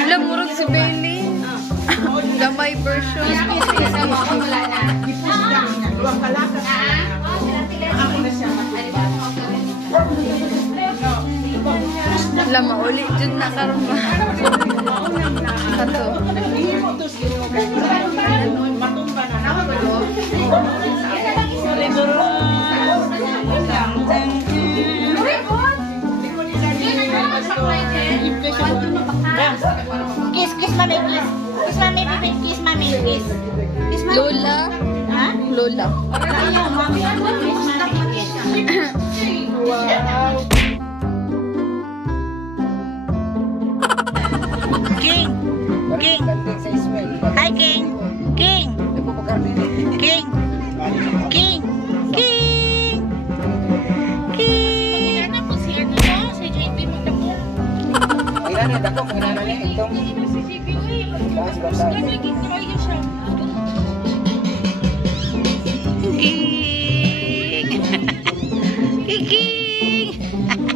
Alam mo rin si Bailey. Gamay version. Lama uli dyan na karoon ba? Kato. Kiss, kiss mami, kiss. Kiss mami, bibig, kiss mami, kiss. Kiss mami. Lola. Ha? Lola. Ayaw, mami, kiss mami, kiss. Wow. King. King. Hi, King. King. King. King. King. King. Kailangan ako, kailangan niya itong King. King.